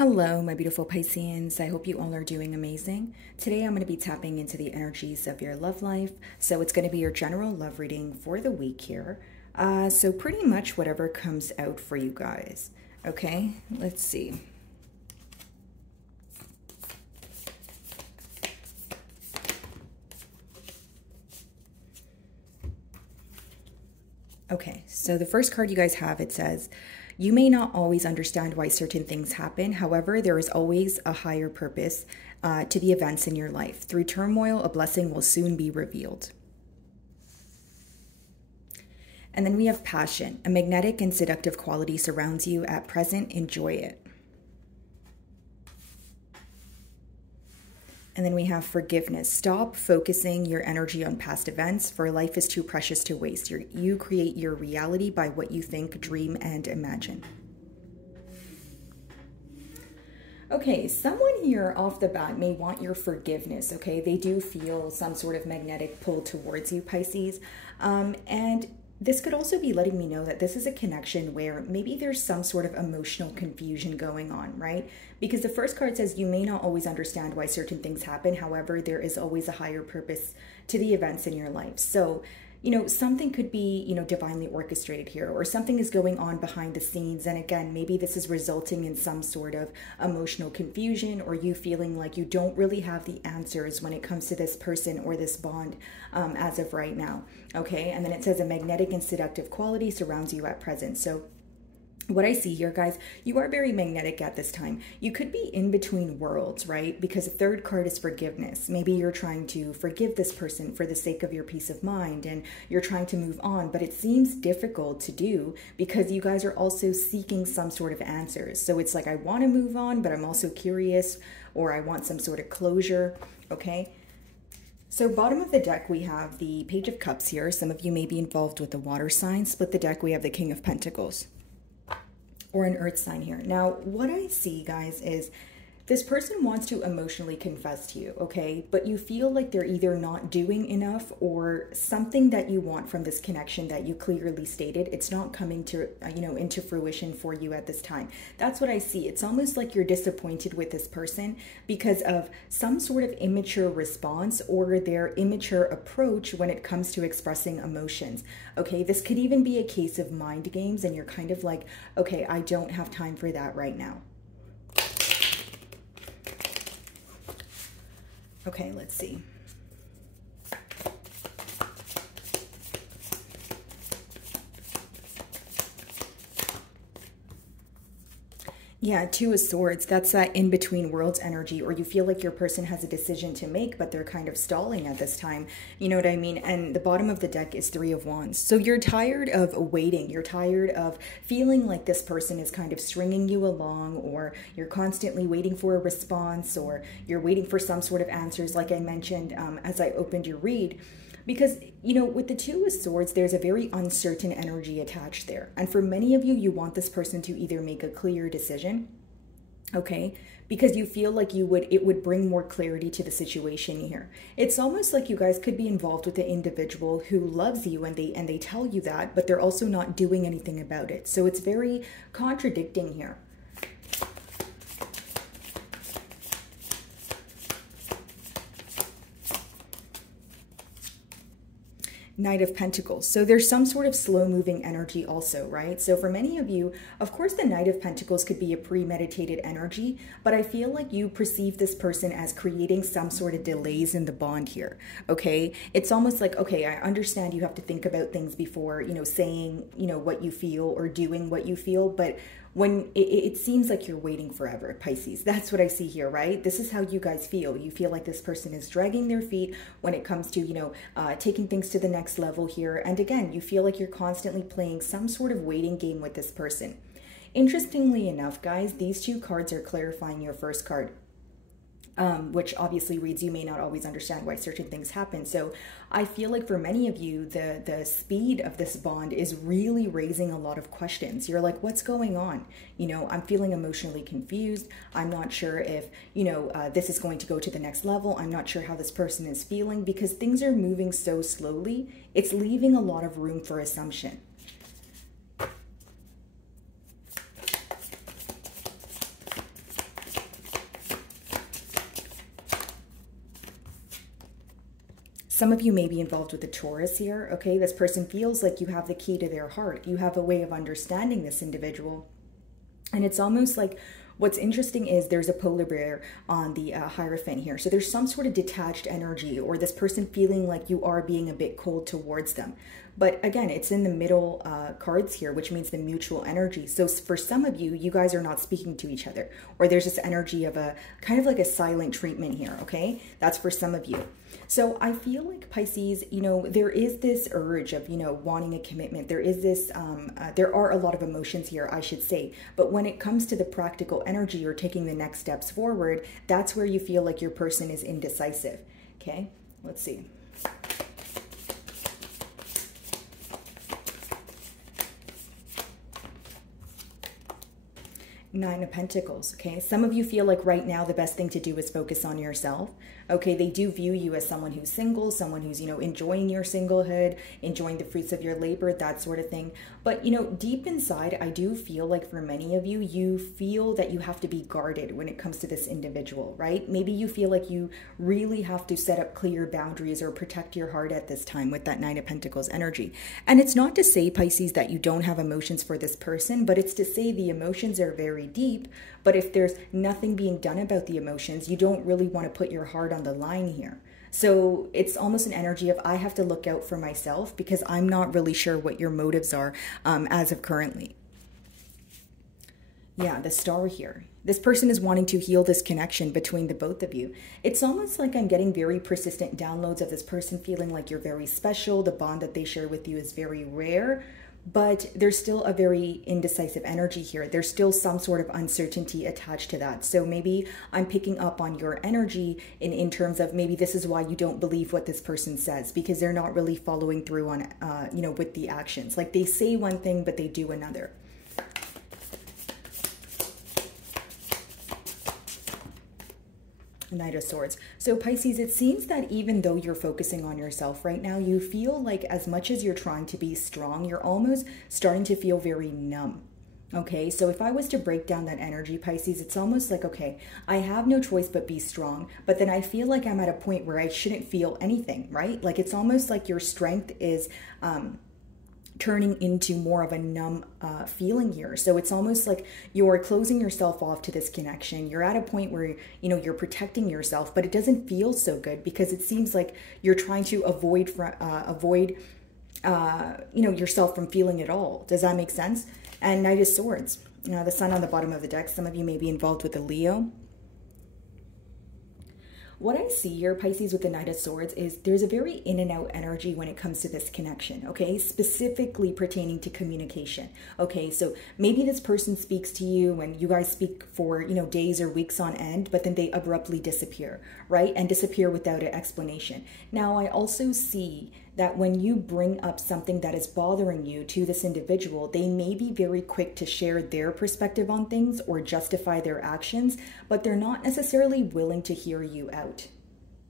Hello, my beautiful Pisceans. I hope you all are doing amazing. Today I'm going to be tapping into the energies of your love life. So it's going to be your general love reading for the week here. So pretty much whatever comes out for you guys. Okay, let's see. Okay, so the first card you guys have, it says, you may not always understand why certain things happen. However, there is always a higher purpose to the events in your life. Through turmoil, a blessing will soon be revealed. And then we have passion. A magnetic and seductive quality surrounds you at present. Enjoy it. And then we have forgiveness. Stop focusing your energy on past events, for life is too precious to waste. You create your reality by what you think, dream, and imagine. Okay, someone here off the bat may want your forgiveness, okay? They do feel some sort of magnetic pull towards you, Pisces. And this could also be letting me know that this is a connection where maybe there's some sort of emotional confusion going on, right? Because the first card says you may not always understand why certain things happen. However, there is always a higher purpose to the events in your life. So, something could be, divinely orchestrated here, or something is going on behind the scenes. And again, maybe this is resulting in some sort of emotional confusion, or you feeling like you don't really have the answers when it comes to this person or this bond as of right now. Okay. And then it says a magnetic and seductive quality surrounds you at present. So what I see here, guys, you are very magnetic at this time. You could be in between worlds, right? Because the third card is forgiveness. Maybe you're trying to forgive this person for the sake of your peace of mind and you're trying to move on, but it seems difficult to do because you guys are also seeking some sort of answers. So it's like, I want to move on, but I'm also curious, or I want some sort of closure, okay? So bottom of the deck, we have the Page of Cups here. Some of you may be involved with the water sign. Split the deck, we have the King of Pentacles, or an earth sign here. Now, what I see, guys, is this person wants to emotionally confess to you, okay? But you feel like they're either not doing enough, or something that you want from this connection that you clearly stated, it's not coming to, into fruition for you at this time. That's what I see. It's almost like you're disappointed with this person because of some sort of immature response or their immature approach when it comes to expressing emotions, okay? This could even be a case of mind games and you're kind of like, okay, I don't have time for that right now. Okay, let's see. Yeah, Two of Swords, that's that in-between worlds energy, or you feel like your person has a decision to make, but they're kind of stalling at this time. You know what I mean? And the bottom of the deck is Three of Wands. So you're tired of waiting. You're tired of feeling like this person is kind of stringing you along, or you're constantly waiting for a response, or you're waiting for some sort of answers, like I mentioned as I opened your read. Because, with the Two of Swords, there's a very uncertain energy attached there. And for many of you, you want this person to either make a clear decision, okay? Because you feel like it would bring more clarity to the situation here. It's almost like you guys could be involved with an individual who loves you and they tell you that, but they're also not doing anything about it. So it's very contradicting here. Knight of Pentacles. So there's some sort of slow moving energy also, right? So for many of you, of course, the Knight of Pentacles could be a premeditated energy, but I feel like you perceive this person as creating some sort of delays in the bond here, okay? It's almost like, okay, I understand you have to think about things before, saying, what you feel or doing what you feel, but when it seems like you're waiting forever, Pisces. That's what I see here, right? This is how you guys feel. You feel like this person is dragging their feet when it comes to, taking things to the next level here. And again, you feel like you're constantly playing some sort of waiting game with this person. Interestingly enough, guys, these two cards are clarifying your first card. Which obviously reads, you may not always understand why certain things happen. So I feel like for many of you, the speed of this bond is really raising a lot of questions. You're like, what's going on? I'm feeling emotionally confused. I'm not sure if, this is going to go to the next level. I'm not sure how this person is feeling because things are moving so slowly. It's leaving a lot of room for assumption. Some of you may be involved with a Taurus here, okay? This person feels like you have the key to their heart. You have a way of understanding this individual. And it's almost like what's interesting is there's a polar bear on the Hierophant here. So there's some sort of detached energy, or this person feeling like you are being a bit cold towards them. But again, it's in the middle cards here, which means the mutual energy. So for some of you, you guys are not speaking to each other, or there's this energy of a kind of like a silent treatment here, okay? That's for some of you. So I feel like Pisces, you know, there is this urge of, you know, wanting a commitment. There is this, there are a lot of emotions here, I should say. But when it comes to the practical energy or taking the next steps forward, that's where you feel like your person is indecisive. Okay, let's see. Nine of Pentacles, okay? Some of you feel like right now the best thing to do is focus on yourself, okay? They do view you as someone who's single, someone who's, you know, enjoying your singlehood, enjoying the fruits of your labor, that sort of thing. But, you know, deep inside, I do feel like for many of you, you feel that you have to be guarded when it comes to this individual, right? Maybe you feel like you really have to set up clear boundaries or protect your heart at this time with that Nine of Pentacles energy. And it's not to say, Pisces, that you don't have emotions for this person, but it's to say the emotions are very deep, but if there's nothing being done about the emotions, you don't really want to put your heart on the line here. So it's almost an energy of I have to look out for myself because I'm not really sure what your motives are as of currently. Yeah, the Star here. This person is wanting to heal this connection between the both of you. It's almost like I'm getting very persistent downloads of this person feeling like you're very special. The bond that they share with you is very rare. But there's still a very indecisive energy here. There's still some sort of uncertainty attached to that. So maybe I'm picking up on your energy in terms of maybe this is why you don't believe what this person says, because they're not really following through on, you know, with the actions. Like they say one thing, but they do another. Knight of Swords. So Pisces, it seems that even though you're focusing on yourself right now, you feel like as much as you're trying to be strong, you're almost starting to feel very numb. Okay, so if I was to break down that energy, Pisces, it's almost like, okay, I have no choice but be strong, but then I feel like I'm at a point where I shouldn't feel anything, right? Like it's almost like your strength is turning into more of a numb feeling here. So it's almost like you're closing yourself off to this connection. You're at a point where, you know, you're protecting yourself, but it doesn't feel so good because it seems like you're trying to avoid you know, yourself from feeling it all. Does that make sense? And Knight of Swords. Now the Sun on the bottom of the deck. Some of you may be involved with a Leo. What I see here, Pisces, with the Knight of Swords is there's a very in and out energy when it comes to this connection, okay? Specifically pertaining to communication, okay? So maybe this person speaks to you and you guys speak for, you know, days or weeks on end, but then they abruptly disappear, right? And disappear without an explanation. Now, I also see that when you bring up something that is bothering you to this individual, they may be very quick to share their perspective on things or justify their actions, but they're not necessarily willing to hear you out,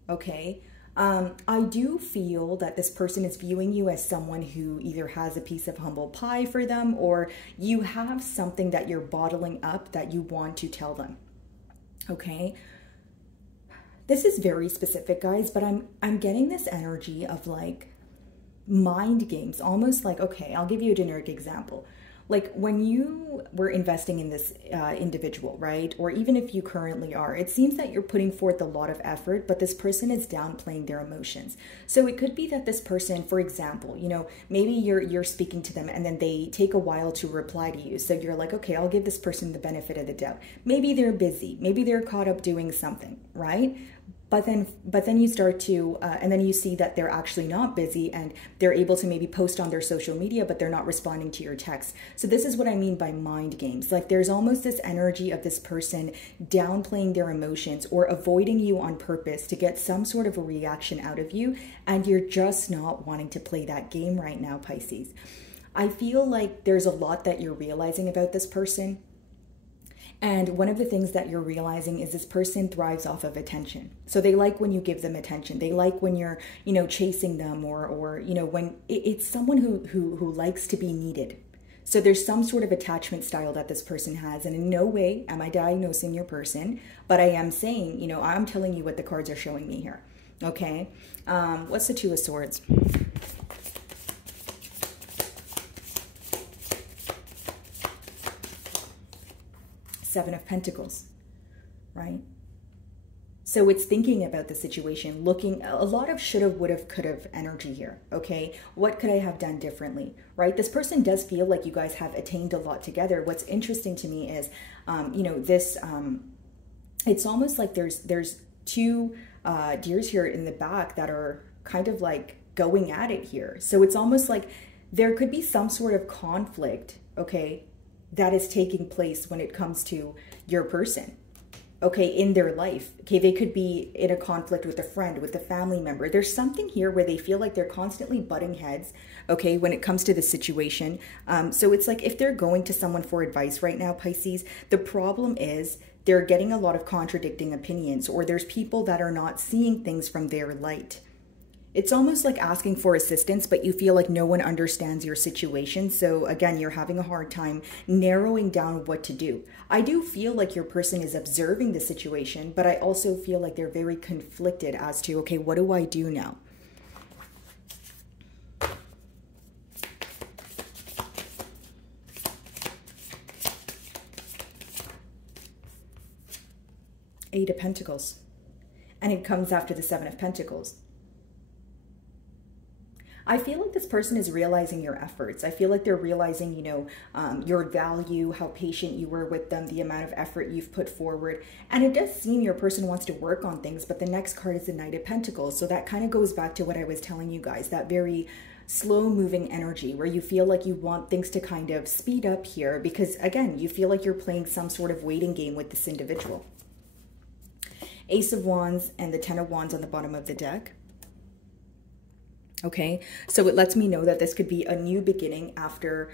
okay? I do feel that this person is viewing you as someone who either has a piece of humble pie for them or you have something that you're bottling up that you want to tell them, okay? This is very specific, guys, but I'm getting this energy of like mind games, almost like, okay, I'll give you a generic example. Like when you were investing in this individual, right? Or even if you currently are, it seems that you're putting forth a lot of effort, but this person is downplaying their emotions. So it could be that this person, for example, you know, maybe you're speaking to them and then they take a while to reply to you. So you're like, okay, I'll give this person the benefit of the doubt. Maybe they're busy. Maybe they're caught up doing something, right? But then you start to, and then you see that they're actually not busy and they're able to maybe post on their social media, but they're not responding to your texts. So this is what I mean by mind games. Like there's almost this energy of this person downplaying their emotions or avoiding you on purpose to get some sort of a reaction out of you. And you're just not wanting to play that game right now, Pisces. I feel like there's a lot that you're realizing about this person. And one of the things that you're realizing is this person thrives off of attention. So they like when you give them attention. They like when you're, you know, chasing them or you know, when it's someone who likes to be needed. So there's some sort of attachment style that this person has. And in no way am I diagnosing your person, but I am saying, you know, I'm telling you what the cards are showing me here. Okay. What's the Two of Swords? Seven of Pentacles, right? So it's thinking about the situation, looking, a lot of should have, would have, could have energy here, okay? What could I have done differently, right? This person does feel like you guys have attained a lot together. What's interesting to me is, you know, this, it's almost like there's two deers here in the back that are kind of like going at it here. So it's almost like there could be some sort of conflict, okay, that is taking place when it comes to your person. Okay, in their life. Okay, they could be in a conflict with a friend, with a family member. There's something here where they feel like they're constantly butting heads, okay, when it comes to the situation. So it's like if they're going to someone for advice right now, Pisces, the problem is they're getting a lot of contradicting opinions, or there's people that are not seeing things from their light. It's almost like asking for assistance, but you feel like no one understands your situation. So again, you're having a hard time narrowing down what to do. I do feel like your person is observing the situation, but I also feel like they're very conflicted as to, okay, what do I do now? Eight of Pentacles. And it comes after the Seven of Pentacles. I feel like this person is realizing your efforts. I feel like they're realizing, you know, your value, how patient you were with them, the amount of effort you've put forward. And it does seem your person wants to work on things, but the next card is the Knight of Pentacles. So that kind of goes back to what I was telling you guys, that very slow moving energy where you feel like you want things to kind of speed up here because, again, you feel like you're playing some sort of waiting game with this individual. Ace of Wands and the Ten of Wands on the bottom of the deck. Okay, so it lets me know that this could be a new beginning after,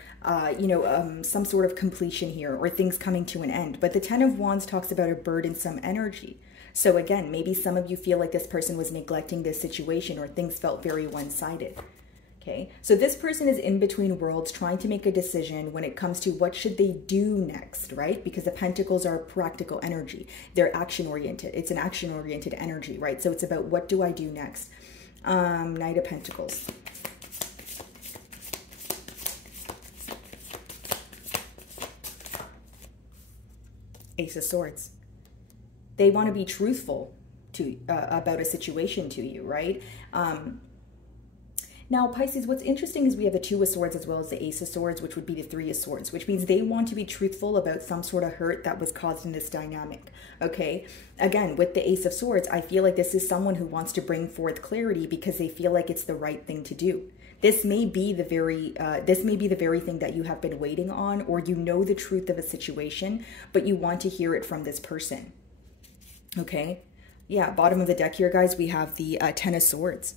you know, some sort of completion here or things coming to an end. But the Ten of Wands talks about a burdensome energy. So again, maybe some of you feel like this person was neglecting this situation or things felt very one-sided. Okay, so this person is in between worlds trying to make a decision when it comes to what should they do next, right? Because the Pentacles are practical energy. They're action-oriented. It's an action-oriented energy, right? So it's about what do I do next? Knight of Pentacles. Ace of Swords. They want to be truthful to about a situation to you, right? Now, Pisces, what's interesting is we have the Two of Swords as well as the Ace of Swords, which would be the Three of Swords, which means they want to be truthful about some sort of hurt that was caused in this dynamic, okay? Again, with the Ace of Swords, I feel like this is someone who wants to bring forth clarity because they feel like it's the right thing to do. This may be the very thing that you have been waiting on, or you know the truth of a situation, but you want to hear it from this person, okay? Yeah, bottom of the deck here, guys, we have the Ten of Swords.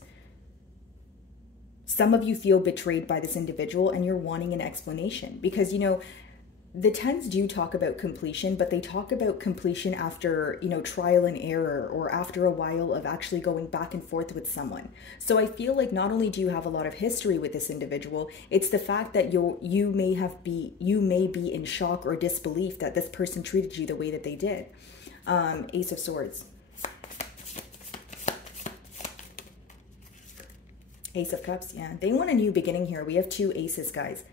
Some of you feel betrayed by this individual and you're wanting an explanation because, you know, the tens do talk about completion, but they talk about completion after, you know, trial and error or after a while of actually going back and forth with someone. So I feel like not only do you have a lot of history with this individual, it's the fact that you may be in shock or disbelief that this person treated you the way that they did. Ace of Swords. Ace of Cups, yeah. They want a new beginning here. We have two aces, guys.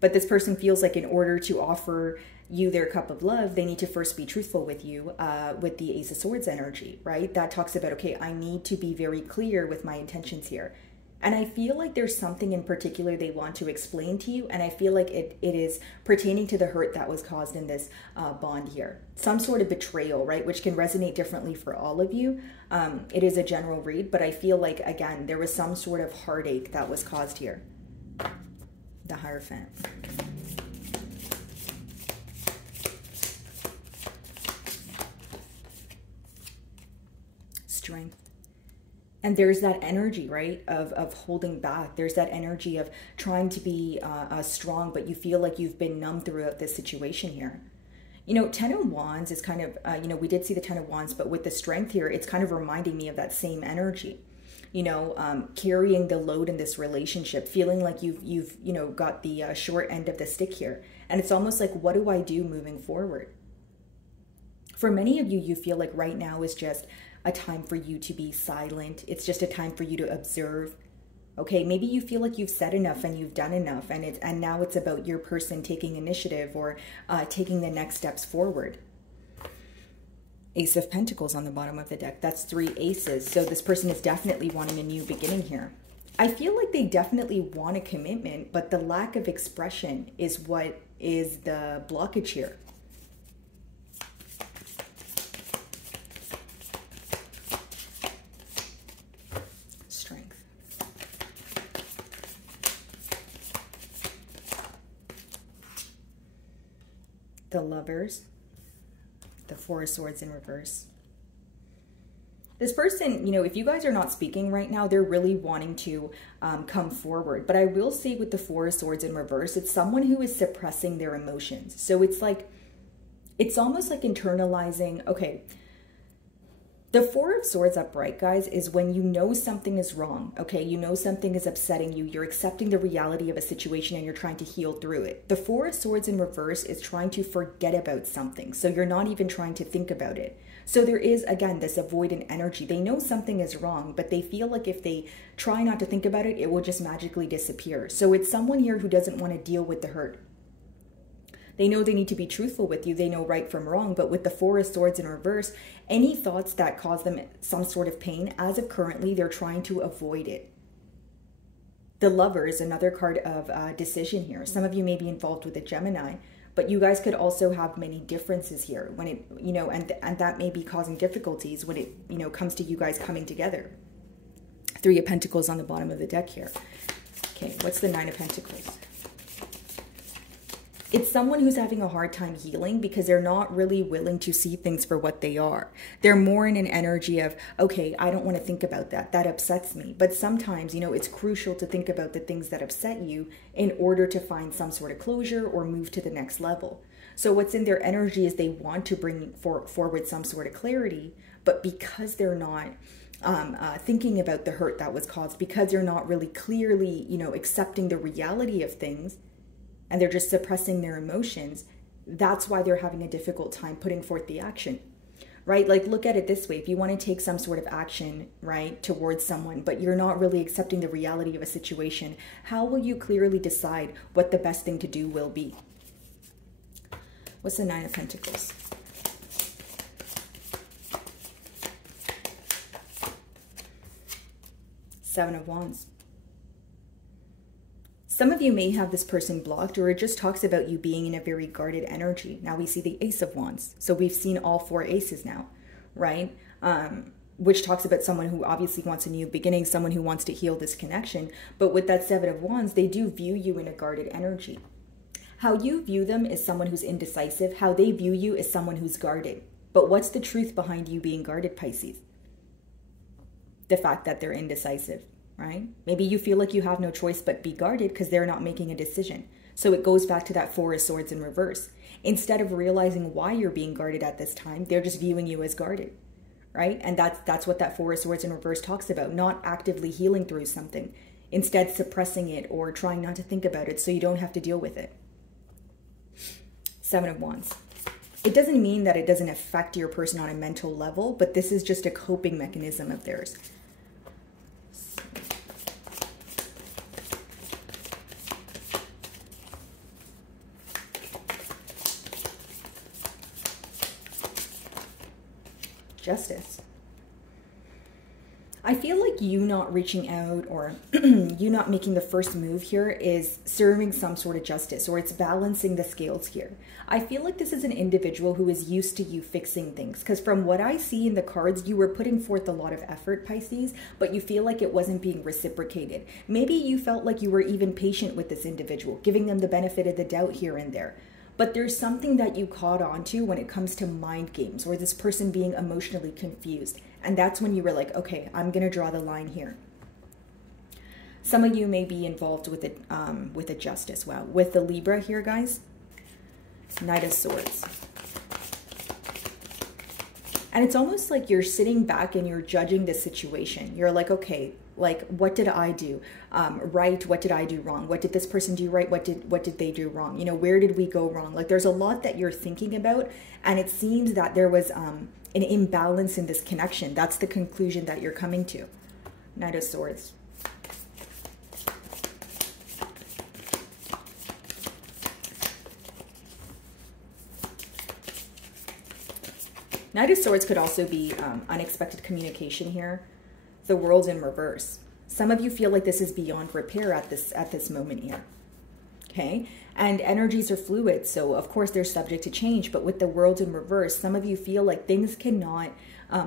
But this person feels like in order to offer you their cup of love, they need to first be truthful with you with the Ace of Swords energy, right? That talks about, okay, I need to be very clear with my intentions here. And I feel like there's something in particular they want to explain to you. And I feel like it is pertaining to the hurt that was caused in this bond here. Some sort of betrayal, right? Which can resonate differently for all of you. It is a general read, but I feel like, again, there was some sort of heartache that was caused here. The Hierophant. Strength. And there's that energy, right, of holding back. There's that energy of trying to be strong, but you feel like you've been numb throughout this situation here. You know, Ten of Wands is kind of, you know, we did see the Ten of Wands, but with the Strength here, it's kind of reminding me of that same energy. You know, carrying the load in this relationship, feeling like you've you know, got the short end of the stick here. And it's almost like, what do I do moving forward? For many of you, you feel like right now is just a time for you to be silent. It's just a time for you to observe. Okay, maybe you feel like you've said enough and you've done enough, and now it's about your person taking initiative or taking the next steps forward. Ace of Pentacles on the bottom of the deck. That's 3 aces. So this person is definitely wanting a new beginning here. I feel like they definitely want a commitment, but the lack of expression is what is the blockage here. Strength. The Lovers. The Four of Swords in reverse. This person, you know, if you guys are not speaking right now, they're really wanting to come forward. But I will say with the Four of Swords in reverse, it's someone who is suppressing their emotions. So it's like, it's almost like internalizing, okay, the Four of Swords upright, guys, is when you know something is wrong, okay? You know something is upsetting you. You're accepting the reality of a situation and you're trying to heal through it. The Four of Swords in reverse is trying to forget about something. So you're not even trying to think about it. So there is, again, this avoidant energy. They know something is wrong, but they feel like if they try not to think about it, it will just magically disappear. So it's someone here who doesn't want to deal with the hurt. They know they need to be truthful with you. They know right from wrong. But with the Four of Swords in reverse, any thoughts that cause them some sort of pain, as of currently, they're trying to avoid it. The Lovers, another card of decision here. Some of you may be involved with a Gemini, but you guys could also have many differences here when it, you know, and that may be causing difficulties when it, you know, comes to you guys coming together. 3 of Pentacles on the bottom of the deck here. Okay, what's the 9 of Pentacles? It's someone who's having a hard time healing because they're not really willing to see things for what they are. They're more in an energy of, okay, I don't want to think about that. That upsets me. But sometimes, you know, it's crucial to think about the things that upset you in order to find some sort of closure or move to the next level. So what's in their energy is they want to bring forward some sort of clarity, but because they're not thinking about the hurt that was caused, because they're not really clearly, you know, accepting the reality of things, and they're just suppressing their emotions, that's why they're having a difficult time putting forth the action, right? Like, look at it this way. If you want to take some sort of action, right, towards someone, but you're not really accepting the reality of a situation, how will you clearly decide what the best thing to do will be? What's the 9 of Pentacles? Seven of Wands. Some of you may have this person blocked, or it just talks about you being in a very guarded energy. Now we see the Ace of Wands. So we've seen all 4 aces now, right? Which talks about someone who obviously wants a new beginning, someone who wants to heal this connection. But with that 7 of Wands, they do view you in a guarded energy. How you view them is someone who's indecisive. How they view you is someone who's guarded. But what's the truth behind you being guarded, Pisces? The fact that they're indecisive. Right? Maybe you feel like you have no choice but be guarded because they're not making a decision. So it goes back to that 4 of Swords in reverse. Instead of realizing why you're being guarded at this time, they're just viewing you as guarded, right? And that's what that 4 of Swords in reverse talks about, not actively healing through something, instead suppressing it or trying not to think about it so you don't have to deal with it. 7 of Wands. It doesn't mean that it doesn't affect your person on a mental level, but this is just a coping mechanism of theirs. Justice. I feel like you not reaching out or you not making the first move here is serving some sort of justice, or it's balancing the scales here. I feel like this is an individual who is used to you fixing things, because from what I see in the cards, you were putting forth a lot of effort, Pisces, but you feel like it wasn't being reciprocated. Maybe you felt like you were even patient with this individual, giving them the benefit of the doubt here and there. But there's something that you caught on to when it comes to mind games or this person being emotionally confused. And that's when you were like, okay, I'm going to draw the line here. Some of you may be involved with a justice. Wow. With the Libra here, guys, Knight of Swords. And it's almost like you're sitting back and you're judging the situation. You're like, okay, like, what did I do right? What did I do wrong? What did this person do right? What did they do wrong? You know, where did we go wrong? Like, there's a lot that you're thinking about, and it seems that there was an imbalance in this connection. That's the conclusion that you're coming to. Knight of Swords. Knight of Swords could also be unexpected communication here. The World's in reverse. Some of you feel like this is beyond repair at this moment here. Okay? And energies are fluid, so of course they're subject to change. But with the World in reverse, some of you feel like things cannot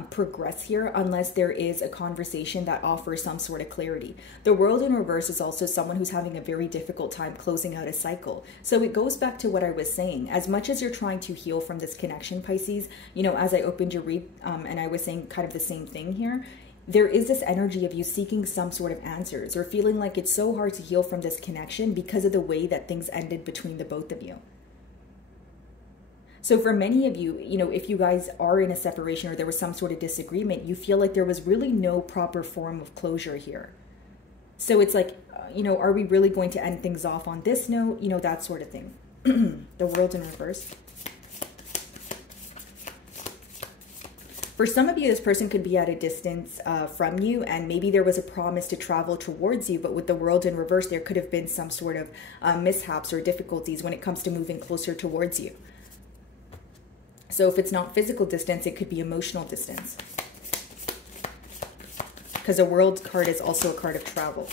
progress here unless there is a conversation that offers some sort of clarity. The World in reverse is also someone who's having a very difficult time closing out a cycle. So it goes back to what I was saying. As much as you're trying to heal from this connection, Pisces, you know, as I opened your read and I was saying kind of the same thing here, there is this energy of you seeking some sort of answers or feeling like it's so hard to heal from this connection because of the way that things ended between the both of you. So for many of you, you know, if you guys are in a separation or there was some sort of disagreement, you feel like there was really no proper form of closure here. So it's like, you know, are we really going to end things off on this note? You know, that sort of thing. The World in reverse. For some of you, this person could be at a distance from you, and maybe there was a promise to travel towards you, but with the World in reverse, there could have been some sort of mishaps or difficulties when it comes to moving closer towards you. So if it's not physical distance, it could be emotional distance. Because a World card is also a card of travel.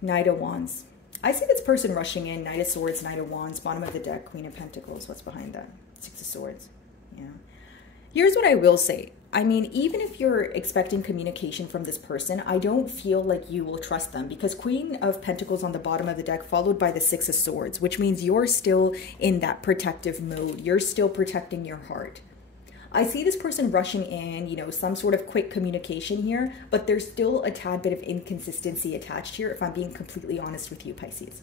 Knight of Wands. I see this person rushing in. Knight of Swords, Knight of Wands, bottom of the deck, Queen of Pentacles. What's behind that? Six of Swords. Yeah. Here's what I will say. I mean, even if you're expecting communication from this person, I don't feel like you will trust them, because Queen of Pentacles on the bottom of the deck followed by the Six of Swords, which means you're still in that protective mode. You're still protecting your heart. I see this person rushing in, you know, some sort of quick communication here, but there's still a tad bit of inconsistency attached here, if I'm being completely honest with you, Pisces.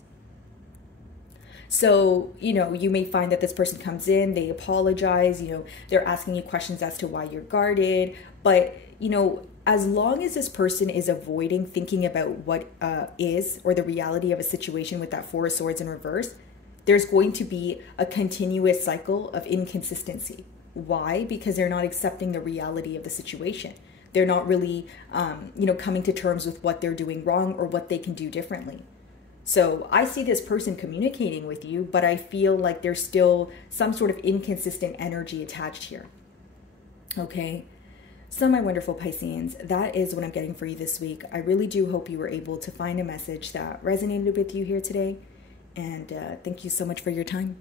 So, you know, you may find that this person comes in, they apologize, you know, they're asking you questions as to why you're guarded. But, you know, as long as this person is avoiding thinking about what is or the reality of a situation with that Four of Swords in reverse, there's going to be a continuous cycle of inconsistency. Why? Because they're not accepting the reality of the situation. They're not really, you know, coming to terms with what they're doing wrong or what they can do differently. So I see this person communicating with you, but I feel like there's still some sort of inconsistent energy attached here. Okay. So my wonderful Pisceans, that is what I'm getting for you this week. I really do hope you were able to find a message that resonated with you here today. And thank you so much for your time.